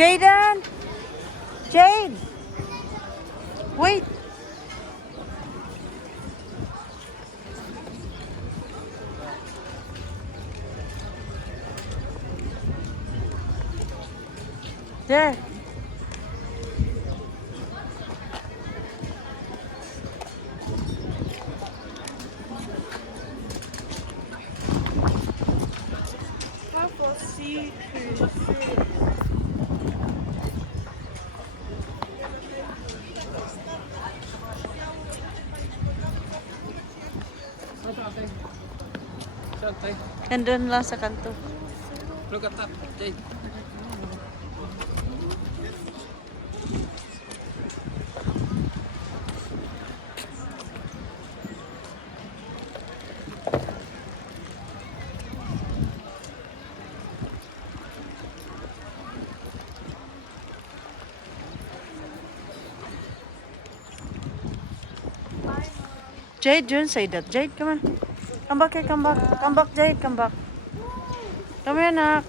Jaden! Jade! Wait! There! Tapos si Chris. Nandun lang sa kanto. Look at that, Jade. Jade, don't say that. Jade, come on. Come back here, come back. Come back, Jade, come back. Come here, nak.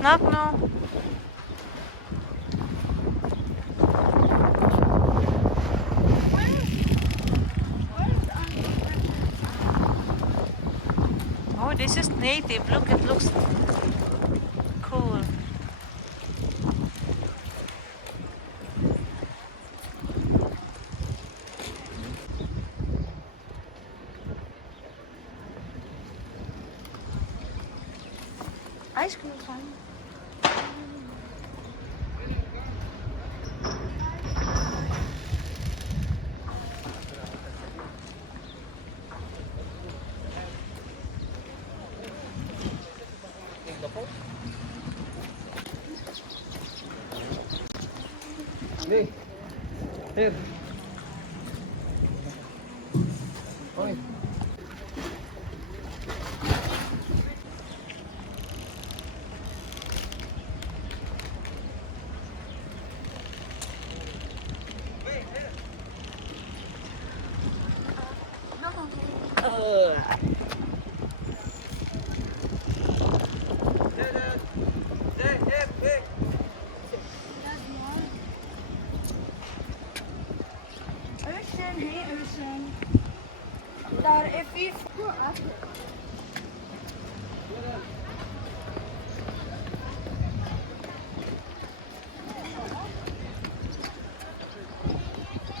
Knock, no. Oh, this is native. Look, it looks cool. Ice cream time. Hey, here. Oi. Ocean, hey Ocean. Daar if you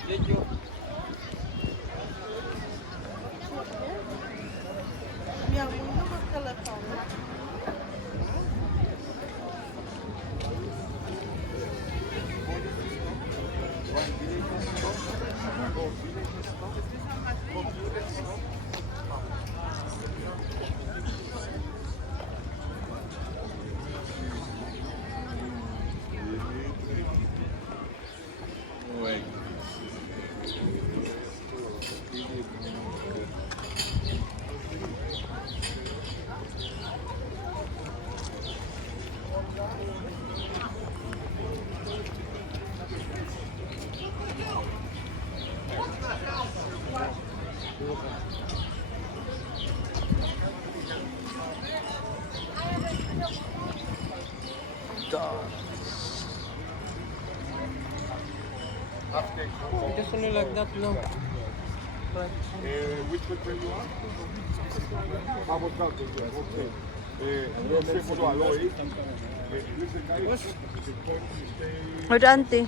Did you? Ja, moet nog een telefoon. Just only like that, no. Which country you are? Vamos country, okay. Say bonjour à Loïc. Listen, guys, it's important to stay. With auntie.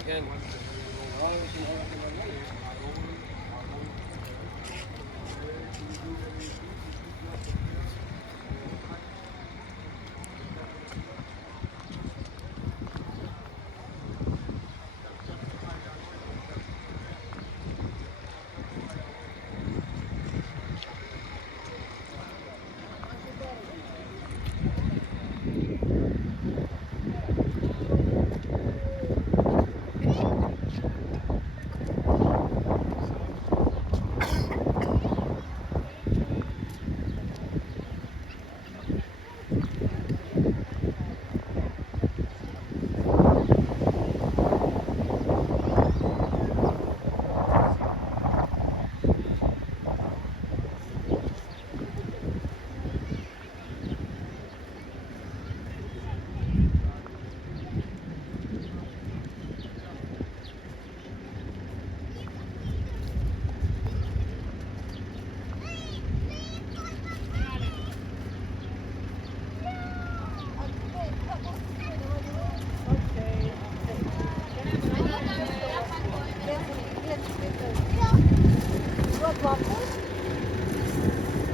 Again.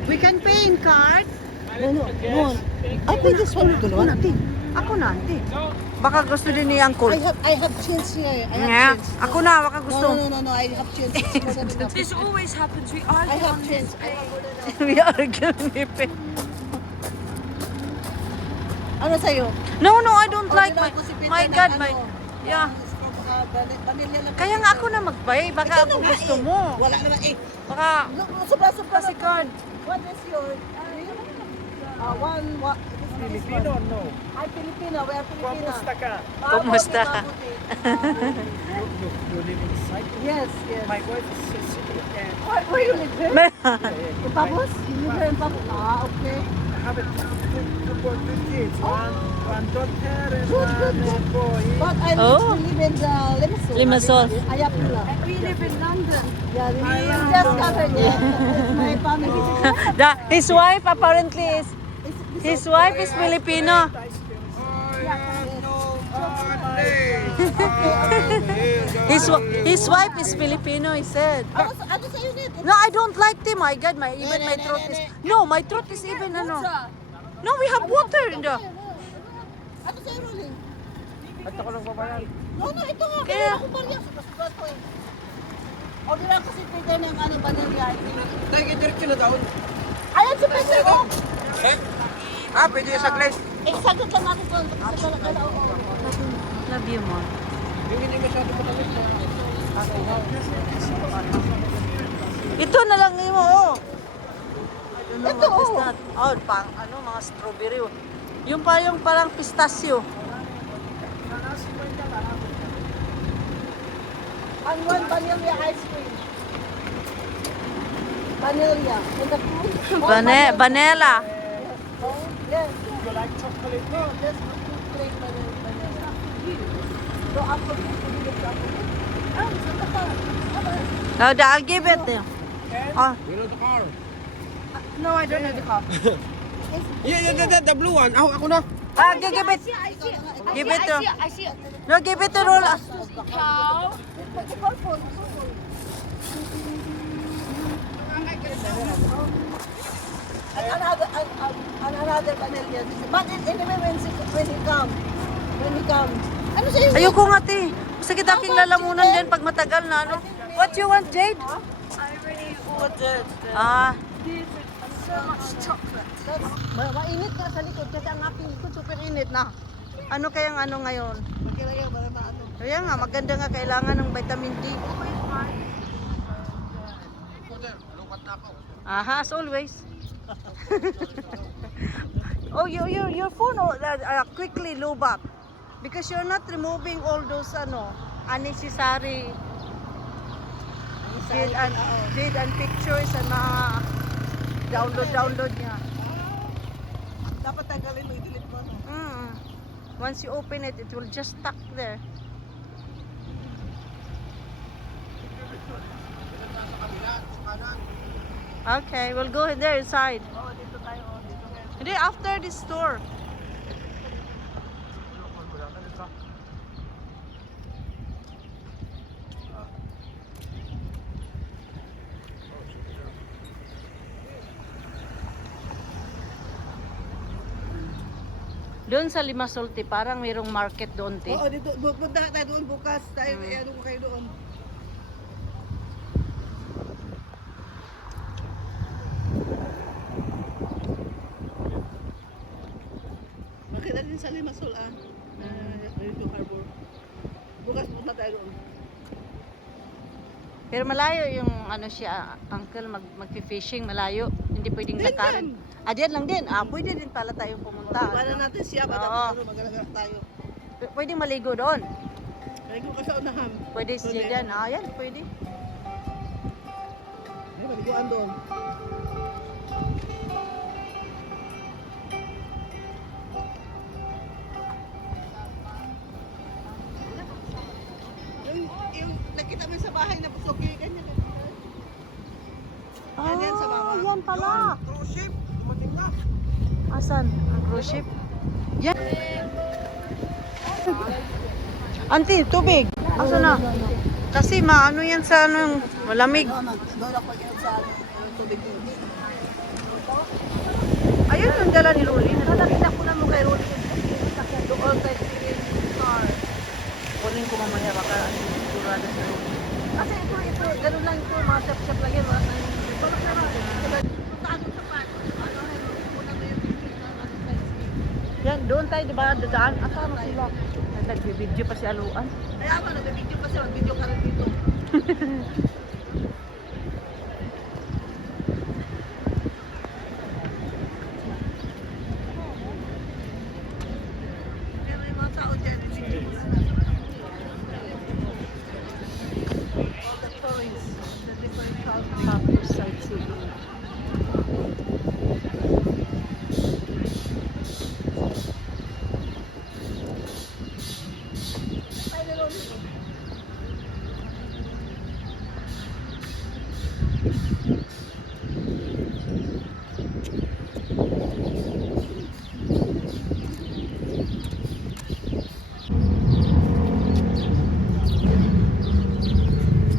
We can pay in card. No. I pay this one. Ate. Ako na, ate. Baka gusto din ni Uncle. I have chance here. I have Yeah. chance. Ako na, baka gusto. No. I have chance. It's more than enough. This always happens. We I argue have on chance. this I have more than enough. We are gonna pay. Ano sa'yo? No, I don't like Oh, my... ko si Peter My ng God, ano, my... Yeah. Vanilla lang. Kaya nga ako na mag-buy. Baka Ikaw ako na nga gusto eh. mo. Wala naman eh. Baka... Sobra-sobra. Kasi card. What is your... What? Filipino, no. Ay, Filipino. We are Filipino. Kamusta ka? Kumusta ka? You live in Cyprus? Yes. My wife is Sicily and Where you live there? In Pabos? You live there in Pabos? Okay. I have two kids. One daughter and Good. one boy. But I Oh. live in the Limassol. Limassol. Ayapula. And we live in London. Yeah, we just covered it. It's my family. His wife apparently is... His wife is Filipino. His wife is Filipino, he said. Ano sa'yo net? No, I don't like tea. My God, even my throat is... No, my throat is even ano. No, we have water in the... Ano sa'yo, Rolling? At ako lang babayan. No, ito nga. Kaya- Kaya ako parehas. Susunod ko eh. Order ako si Peter ng ano, vanilla. Tayo diretso na daw. Ayan si Peter, oh. Ah, pwede yung saglit. Exact lang natin ito. Sa kalakala, oo. Love you, Mom. Yung hindi masyado matamis na. Ito na lang mo, oh. I don't know Ito, what is oh. that. Oh, pang, ano, mga strawberry. Oh. Yung pa yung parang pistachio. And one vanilla ice cream. Vanilla. In the fruit. Vanilla. Oh, yes. You like chocolate? No, just plain vanilla. So, apple fruit. You give apple fruit. Ah, saan ka pa? No, I'll give it. Oh, You know the car? No, I don't know the car. Yeah, the blue one. Ako na. give it. I see it. Give it to... I see it. No, give it to Rola. Cow. Purple. And another vanilla. But anyway, when he come. Ano sa'yo? Ayoko nga, te. Masakit aking lalamunan din pag matagal na, ano. What you want, Jade? I really ordered Ah, so much chocolate. mainit ka sa likod kasi ang aking likod super init na. Ano kayang ano ngayon? Kaya para maano. Kaya nga, maganda nga kailangan ng vitamin D. Lukat na ako. Aha, as always. Oh, your phone quickly lubak because you're not removing all those unnecessary feed and pictures and mga download niya. Dapat tanggalin mo, i-delete mo. No? Once you open it, it will just stuck there. Okay, we'll go there inside. Oh, dito tayo. Oh, dito tayo. Hindi, after this store. Doon sa Limasolti, parang mayroong market doon, te. Oo, dito. Punta tayo doon bukas. Tayo, ano ko kayo doon. Makita din sa Limassol, dito harbor. Bukas punta tayo doon. Pero malayo yung uncle, mag-fishing, malayo. Hindi pwedeng Din lakarin. Diyan lang din. Pwede din pala tayong pumunta. Para natin siya, Oo. tapos magalaga tayo. Pwede maligo doon. Kaya ko kasi unahan. Pwede siya dyan. Yan, pwede. Ay, maliguan doon. Yung nakita mo sa bahay na pusogi, ganyan. Ganyan sa baba. Yan pala. Cruise ship. Dumating na. Asan? Ang cruise ship? Yan. Auntie, tubig. Asan na? Kasi maano yan sa malamig. Doon ako pag sa tubig. Ayun yung dala ni Rolly. Nakita ko na mo kay Rolly. Doon kay car. Kunin ko mamaya baka sigurado sa Rolly. Kasi ito, ganun lang ito, mga shop-shop lang yan. Parang saan sa park? Ano, muna na yung Yan, doon tayo, di ba? Dadaan. Asan na sila? Nag-video pa si Aluan. kaya ba, nag-video pa siya, mag-video ka rin dito. Pero yung mga tao dyan, video mo sila. All the tourists, the different cultures. Tapos sightseeing. Tayo na Rolly.